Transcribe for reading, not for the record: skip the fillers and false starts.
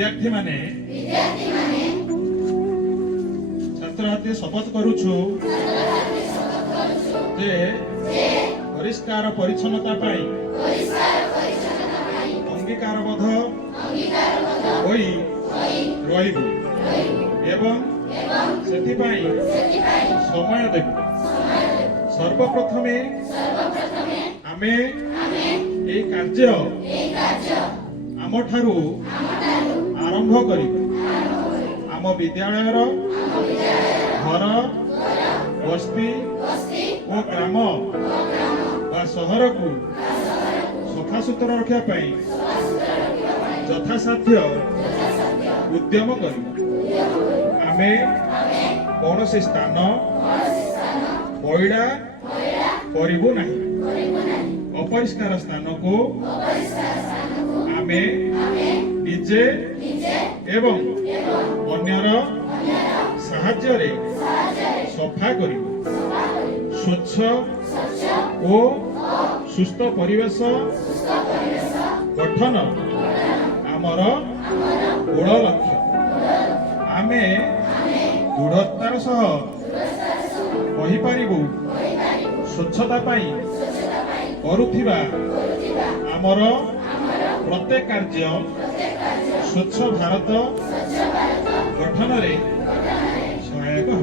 विद्यार्थी माने छात्र हाथी शपथ करुछु जे परिष्कार परिच्छन्नता पाई अंगीकारबद्ध होई रहिबु एवं सेथिपाई समय देबु। सर्वप्रथमे आमे ए कार्य आमठारू आरंभ करिबु। आम विद्यालयर घर बस्ती और ग्राम व सहर को सफा सुतरा रखा यथासाध्य उद्यम करिबु। आमे कौन से स्थान मैला करिबु नाही। अपरिष्कार स्थान को आमे निजे एवं अन्यर साहाय्य रे सफा करिबु। स्वच्छ ओ सुस्थ परिवेश गठन आमर मूल लक्ष्य। आमे दृढ़तार सह कहि पारिबु स्वच्छता पाई करुथिबा आमर प्रत्येक कार्य स्वच्छ भारत गठन रे सहायक हो।